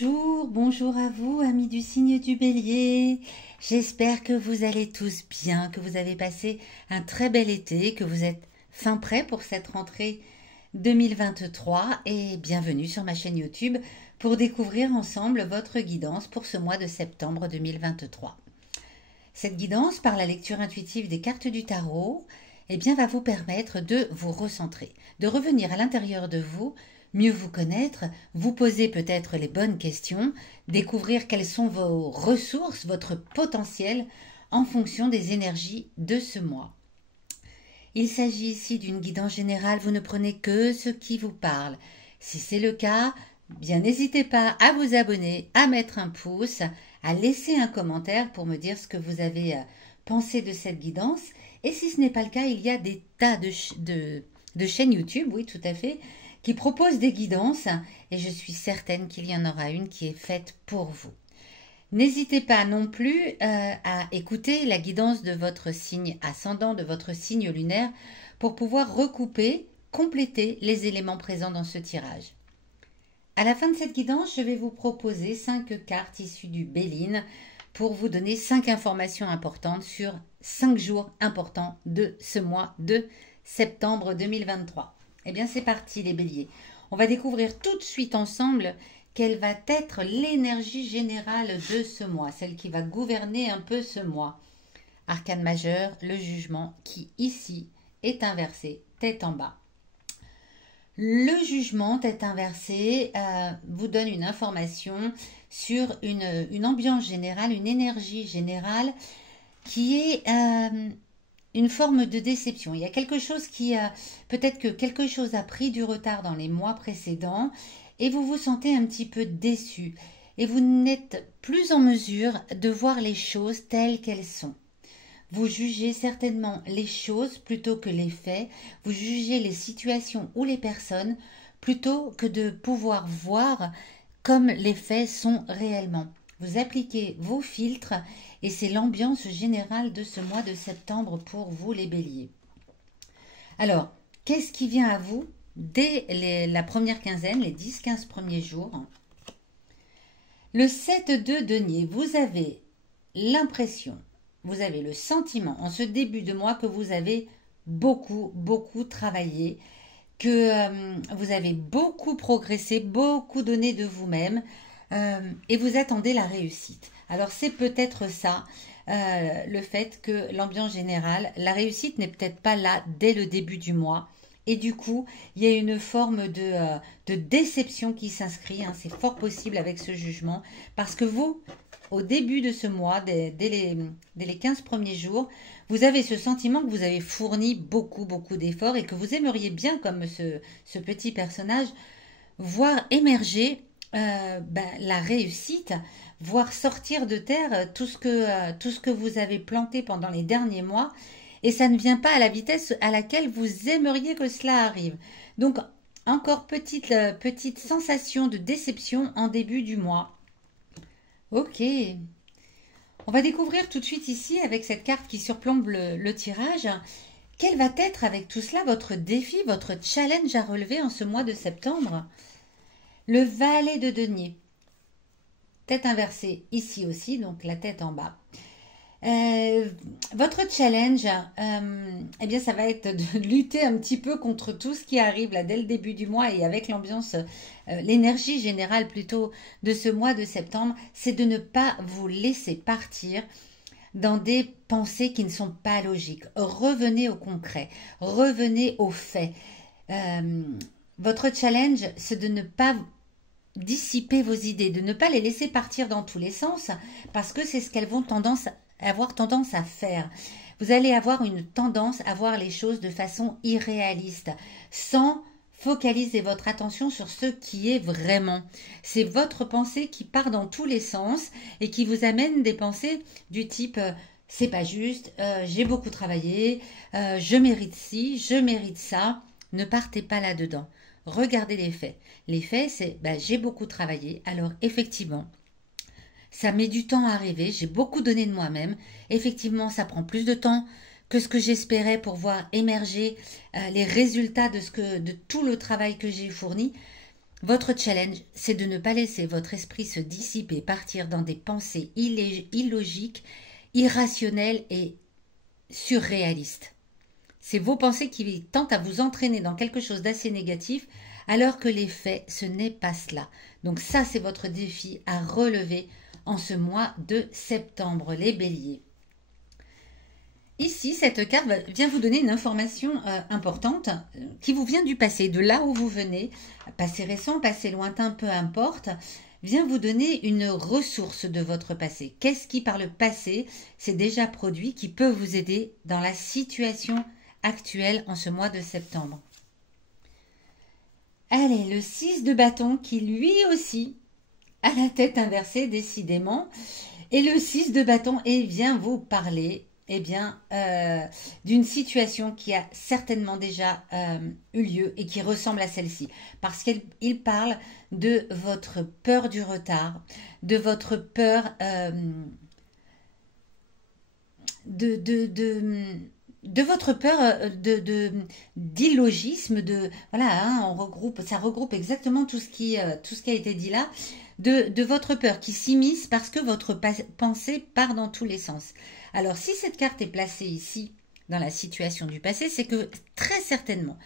Bonjour, bonjour à vous, amis du signe du Bélier. J'espère que vous allez tous bien, que vous avez passé un très bel été, que vous êtes fin prêts pour cette rentrée 2023 et bienvenue sur ma chaîne YouTube pour découvrir ensemble votre guidance pour ce mois de septembre 2023. Cette guidance, par la lecture intuitive des cartes du tarot, va vous permettre de vous recentrer, de revenir à l'intérieur de vous, mieux vous connaître, vous poser peut-être les bonnes questions, découvrir quelles sont vos ressources, votre potentiel en fonction des énergies de ce mois. Il s'agit ici d'une guidance générale, vous ne prenez que ce qui vous parle. Si c'est le cas, bien n'hésitez pas à vous abonner, à mettre un pouce, à laisser un commentaire pour me dire ce que vous avez pensé de cette guidance. Et si ce n'est pas le cas, il y a des tas de chaînes YouTube, oui tout à fait, qui proposent des guidances et je suis certaine qu'il y en aura une qui est faite pour vous. N'hésitez pas non plus à écouter la guidance de votre signe ascendant, de votre signe lunaire pour pouvoir recouper, compléter les éléments présents dans ce tirage. À la fin de cette guidance, je vais vous proposer 5 cartes issues du Béline pour vous donner 5 informations importantes sur 5 jours importants de ce mois de septembre 2023. Eh bien, c'est parti les béliers. On va découvrir tout de suite ensemble quelle va être l'énergie générale de ce mois, celle qui va gouverner un peu ce mois. Arcane majeur, le jugement qui ici est inversé, tête en bas. Le jugement, tête inversée, vous donne une information sur une ambiance générale, une énergie générale qui est une forme de déception. Il y a quelque chose qui peut-être que quelque chose a pris du retard dans les mois précédents et vous vous sentez un petit peu déçu et vous n'êtes plus en mesure de voir les choses telles qu'elles sont. Vous jugez certainement les choses plutôt que les faits, vous jugez les situations ou les personnes plutôt que de pouvoir voir comme les faits sont réellement. Vous appliquez vos filtres et c'est l'ambiance générale de ce mois de septembre pour vous les béliers. Alors, qu'est-ce qui vient à vous dès la première quinzaine, les 10-15 premiers jours? Le 7 de denier, vous avez l'impression, vous avez le sentiment en ce début de mois que vous avez beaucoup travaillé, que vous avez beaucoup progressé, beaucoup donné de vous-même et vous attendez la réussite. Alors c'est peut-être ça, le fait que l'ambiance générale, la réussite n'est peut-être pas là dès le début du mois. Et du coup, il y a une forme de déception qui s'inscrit, hein, c'est fort possible avec ce jugement, parce que vous, au début de ce mois, dès les 15 premiers jours, vous avez ce sentiment que vous avez fourni beaucoup d'efforts et que vous aimeriez bien, comme ce petit personnage, voir émerger la réussite, voir sortir de terre tout ce que vous avez planté pendant les derniers mois et ça ne vient pas à la vitesse à laquelle vous aimeriez que cela arrive. Donc, encore petite sensation de déception en début du mois. Ok. On va découvrir tout de suite ici, avec cette carte qui surplombe le tirage, quel va être avec tout cela votre défi, votre challenge à relever en ce mois de septembre. Le valet de denier, tête inversée ici aussi, donc la tête en bas. Votre challenge, ça va être de lutter un petit peu contre tout ce qui arrive là dès le début du mois et avec l'ambiance, l'énergie générale plutôt de ce mois de septembre, c'est de ne pas vous laisser partir dans des pensées qui ne sont pas logiques. Revenez au concret, revenez aux faits. Votre challenge, c'est de ne pas dissiper vos idées, de ne pas les laisser partir dans tous les sens, parce que c'est ce qu'elles vont avoir tendance à faire. Vous allez avoir une tendance à voir les choses de façon irréaliste, sans focaliser votre attention sur ce qui est vraiment. C'est votre pensée qui part dans tous les sens et qui vous amène des pensées du type c'est pas juste, j'ai beaucoup travaillé, je mérite ci, je mérite ça. Ne partez pas là-dedans. Regardez les faits. Les faits, c'est j'ai beaucoup travaillé, alors effectivement, ça met du temps à arriver, j'ai beaucoup donné de moi-même. Effectivement, ça prend plus de temps que ce que j'espérais pour voir émerger les résultats de tout le travail que j'ai fourni. Votre challenge, c'est de ne pas laisser votre esprit se dissiper, partir dans des pensées illogiques, irrationnelles et surréalistes. C'est vos pensées qui tentent à vous entraîner dans quelque chose d'assez négatif, alors que les faits, ce n'est pas cela. Donc ça, c'est votre défi à relever en ce mois de septembre, les béliers. Ici, cette carte vient vous donner une information importante qui vous vient du passé, de là où vous venez, passé récent, passé lointain, peu importe, vient vous donner une ressource de votre passé. Qu'est-ce qui, par le passé, s'est déjà produit qui peut vous aider dans la situation actuelle en ce mois de septembre? Allez, le 6 de bâton qui lui aussi a la tête inversée décidément. Et le 6 de bâton vient vous parler d'une situation qui a certainement déjà eu lieu et qui ressemble à celle-ci. Parce qu'il parle de votre peur du retard, de votre peur de votre peur d'illogisme, voilà, hein, ça regroupe exactement tout ce qui a été dit là, de votre peur qui s'immisce parce que votre pensée part dans tous les sens. Alors si cette carte est placée ici dans la situation du passé, c'est que très certainement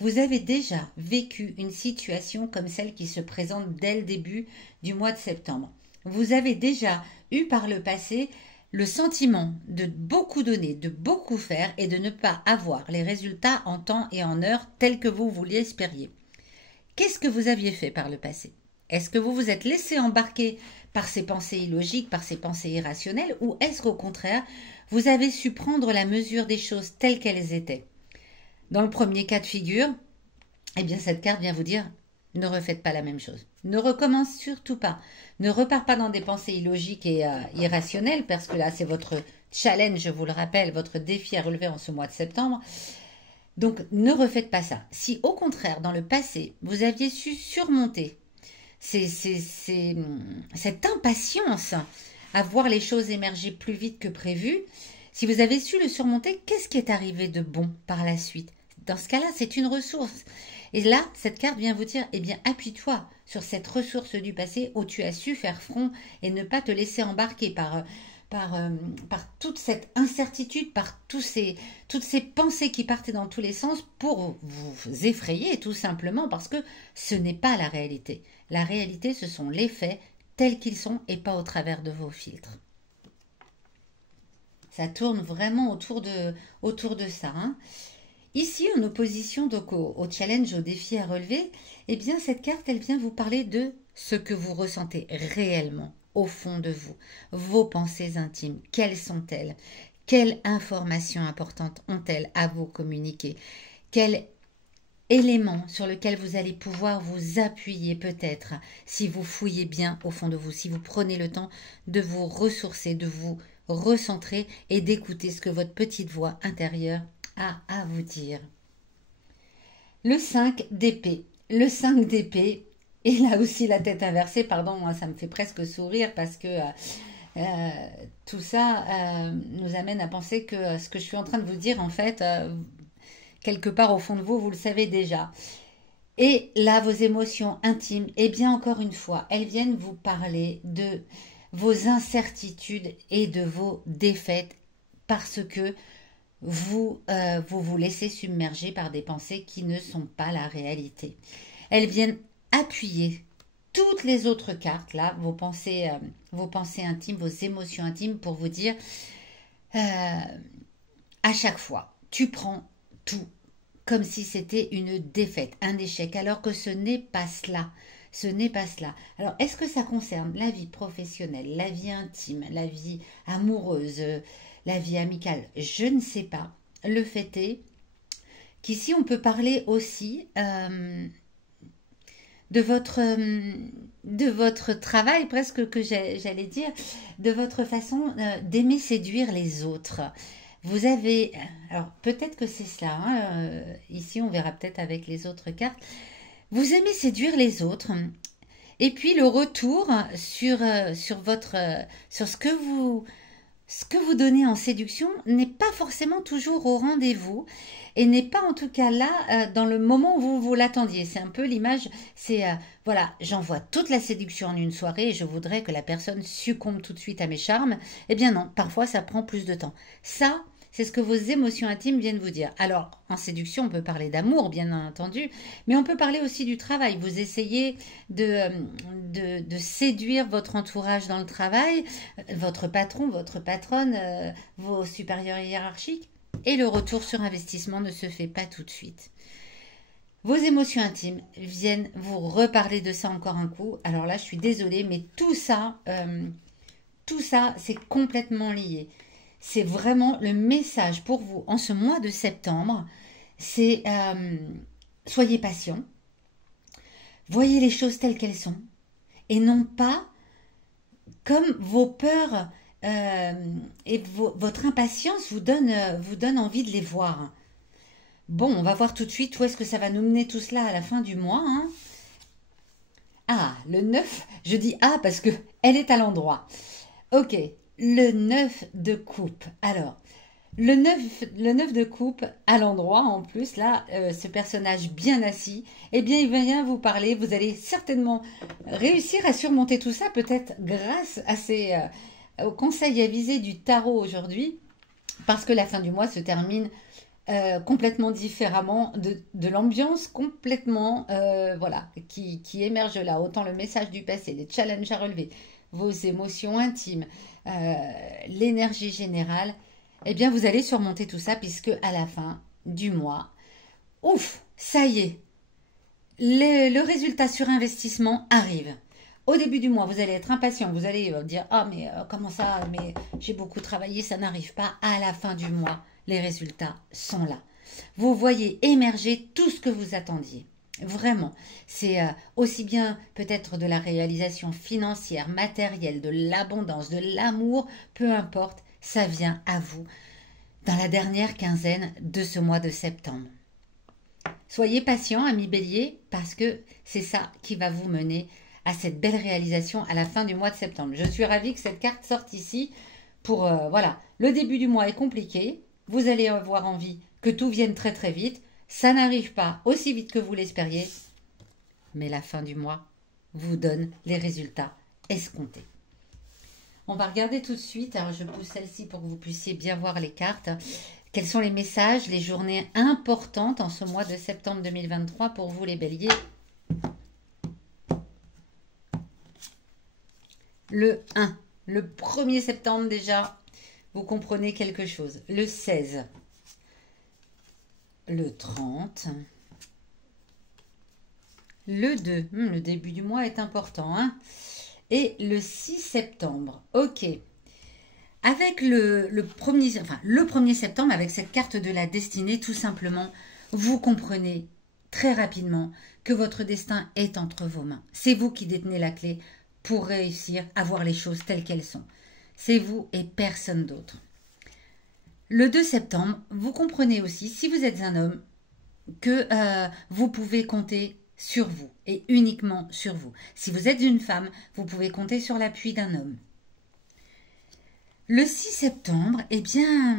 vous avez déjà vécu une situation comme celle qui se présente dès le début du mois de septembre. Vous avez déjà eu par le passé le sentiment de beaucoup donner, de beaucoup faire et de ne pas avoir les résultats en temps et en heure tels que vous vouliez espériez. Qu'est-ce que vous aviez fait par le passé? Est-ce que vous vous êtes laissé embarquer par ces pensées illogiques, par ces pensées irrationnelles, ou est-ce qu'au contraire, vous avez su prendre la mesure des choses telles qu'elles étaient? Dans le premier cas de figure, eh bien cette carte vient vous dire ne refaites pas la même chose. Ne recommence surtout pas. Ne repars pas dans des pensées illogiques et irrationnelles, parce que là, c'est votre challenge, je vous le rappelle, votre défi à relever en ce mois de septembre. Donc, ne refaites pas ça. Si, au contraire, dans le passé, vous aviez su surmonter cette impatience à voir les choses émerger plus vite que prévu, si vous avez su le surmonter, qu'est-ce qui est arrivé de bon par la suite? Dans ce cas-là, c'est une ressource. Et là, cette carte vient vous dire, eh bien, appuie-toi sur cette ressource du passé où tu as su faire front et ne pas te laisser embarquer par toute cette incertitude, par toutes ces pensées qui partaient dans tous les sens pour vous effrayer tout simplement parce que ce n'est pas la réalité. La réalité, ce sont les faits tels qu'ils sont et pas au travers de vos filtres. Ça tourne vraiment autour de ça, hein. Ici, en opposition donc au challenge, au défi à relever, eh bien cette carte, elle vient vous parler de ce que vous ressentez réellement au fond de vous, vos pensées intimes. Quelles sont-elles? Quelles informations importantes ont-elles à vous communiquer? Quels éléments sur lesquels vous allez pouvoir vous appuyer peut-être si vous fouillez bien au fond de vous, si vous prenez le temps de vous ressourcer, de vous recentrer et d'écouter ce que votre petite voix intérieure à vous dire. Le 5 d'épée. Le 5 d'épée, et là aussi la tête inversée, pardon, moi ça me fait presque sourire parce que tout ça nous amène à penser que ce que je suis en train de vous dire, en fait, quelque part au fond de vous, vous le savez déjà. Et là, vos émotions intimes, eh bien encore une fois, elles viennent vous parler de vos incertitudes et de vos défaites parce que vous vous laissez submerger par des pensées qui ne sont pas la réalité. Elles viennent appuyer toutes les autres cartes, là, vos pensées intimes, vos émotions intimes, pour vous dire à chaque fois, tu prends tout comme si c'était une défaite, un échec, alors que ce n'est pas cela. Ce n'est pas cela. Alors, est-ce que ça concerne la vie professionnelle, la vie intime, la vie amoureuse, la vie amicale? Je ne sais pas. Le fait est qu'ici, on peut parler aussi de votre travail, presque que j'allais dire, de votre façon d'aimer séduire les autres. Vous avez, alors peut-être que c'est cela, hein, ici on verra peut-être avec les autres cartes, vous aimez séduire les autres, et puis le retour sur ce que ce que vous donnez en séduction n'est pas forcément toujours au rendez-vous et n'est pas en tout cas là dans le moment où vous l'attendiez. C'est un peu l'image, c'est voilà, j'envoie toute la séduction en une soirée et je voudrais que la personne succombe tout de suite à mes charmes. Eh bien non, parfois ça prend plus de temps. Ça, c'est ce que vos émotions intimes viennent vous dire. Alors, en séduction, on peut parler d'amour, bien entendu, mais on peut parler aussi du travail. Vous essayez de séduire votre entourage dans le travail, votre patron, votre patronne, vos supérieurs hiérarchiques, et le retour sur investissement ne se fait pas tout de suite. Vos émotions intimes viennent vous reparler de ça encore un coup. Alors là, je suis désolée, mais tout ça, c'est complètement lié. C'est vraiment le message pour vous en ce mois de septembre. C'est soyez patient, voyez les choses telles qu'elles sont, et non pas comme vos peurs et votre impatience vous donne envie de les voir. Bon, on va voir tout de suite où est-ce que ça va nous mener tout cela à la fin du mois. Hein. Ah, le 9, je dis ah parce que elle est à l'endroit. Ok, le 9 de coupe. Alors, le 9 de coupe à l'endroit, en plus, là, ce personnage bien assis, eh bien, il vient vous parler. Vous allez certainement réussir à surmonter tout ça, peut-être grâce à aux conseils avisés du tarot aujourd'hui, parce que la fin du mois se termine complètement différemment de l'ambiance complètement voilà qui émerge là. Autant le message du passé, les challenges à relever, vos émotions intimes, l'énergie générale, eh bien vous allez surmonter tout ça puisque à la fin du mois, ouf, ça y est, le résultat sur investissement arrive. Au début du mois, vous allez être impatient, vous allez dire ah mais comment ça, mais j'ai beaucoup travaillé, ça n'arrive pas. À la fin du mois, les résultats sont là. Vous voyez émerger tout ce que vous attendiez. Vraiment, c'est aussi bien peut-être de la réalisation financière, matérielle, de l'abondance, de l'amour, peu importe, ça vient à vous dans la dernière quinzaine de ce mois de septembre. Soyez patient, amis Bélier, parce que c'est ça qui va vous mener à cette belle réalisation à la fin du mois de septembre. Je suis ravie que cette carte sorte ici pour, voilà, le début du mois est compliqué, vous allez avoir envie que tout vienne très très vite, ça n'arrive pas aussi vite que vous l'espériez, mais la fin du mois vous donne les résultats escomptés. On va regarder tout de suite, alors je pousse celle-ci pour que vous puissiez bien voir les cartes. Quels sont les messages, les journées importantes en ce mois de septembre 2023 pour vous les béliers? Le 1, le 1er septembre déjà, vous comprenez quelque chose. Le 16, le 30, le 2, le début du mois est important, hein, et le 6 septembre, ok. Avec le 1er septembre, avec cette carte de la destinée, tout simplement, vous comprenez très rapidement que votre destin est entre vos mains. C'est vous qui détenez la clé pour réussir à voir les choses telles qu'elles sont. C'est vous et personne d'autre. Le 2 septembre, vous comprenez aussi, si vous êtes un homme, que vous pouvez compter sur vous et uniquement sur vous. Si vous êtes une femme, vous pouvez compter sur l'appui d'un homme. Le 6 septembre, eh bien,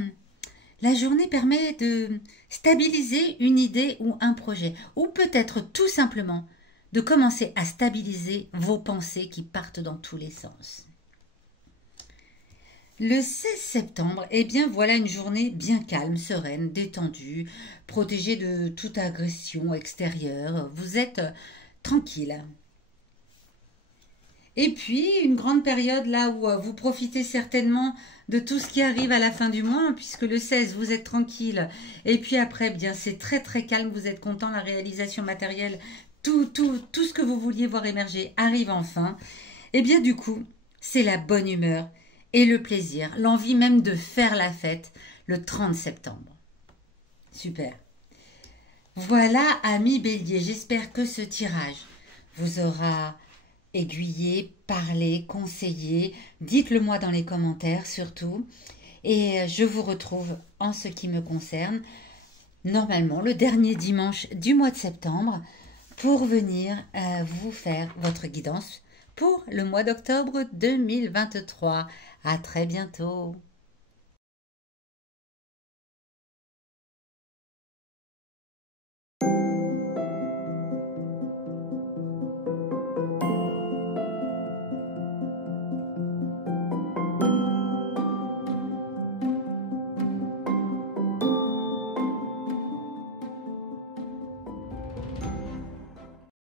la journée permet de stabiliser une idée ou un projet, ou peut-être tout simplement de commencer à stabiliser vos pensées qui partent dans tous les sens. Le 16 septembre, eh bien voilà une journée bien calme, sereine, détendue, protégée de toute agression extérieure. Vous êtes tranquille. Et puis, une grande période là où vous profitez certainement de tout ce qui arrive à la fin du mois, puisque le 16, vous êtes tranquille. Et puis après, bien, c'est très très calme, vous êtes content, la réalisation matérielle, tout ce que vous vouliez voir émerger arrive enfin. Et bien du coup, c'est la bonne humeur et le plaisir, l'envie même de faire la fête le 30 septembre. Super. Voilà, amis Bélier, j'espère que ce tirage vous aura aiguillé, parlé, conseillé. Dites-le moi dans les commentaires surtout. Et je vous retrouve en ce qui me concerne, normalement le dernier dimanche du mois de septembre, pour venir vous faire votre guidance pour le mois d'octobre 2023. À très bientôt.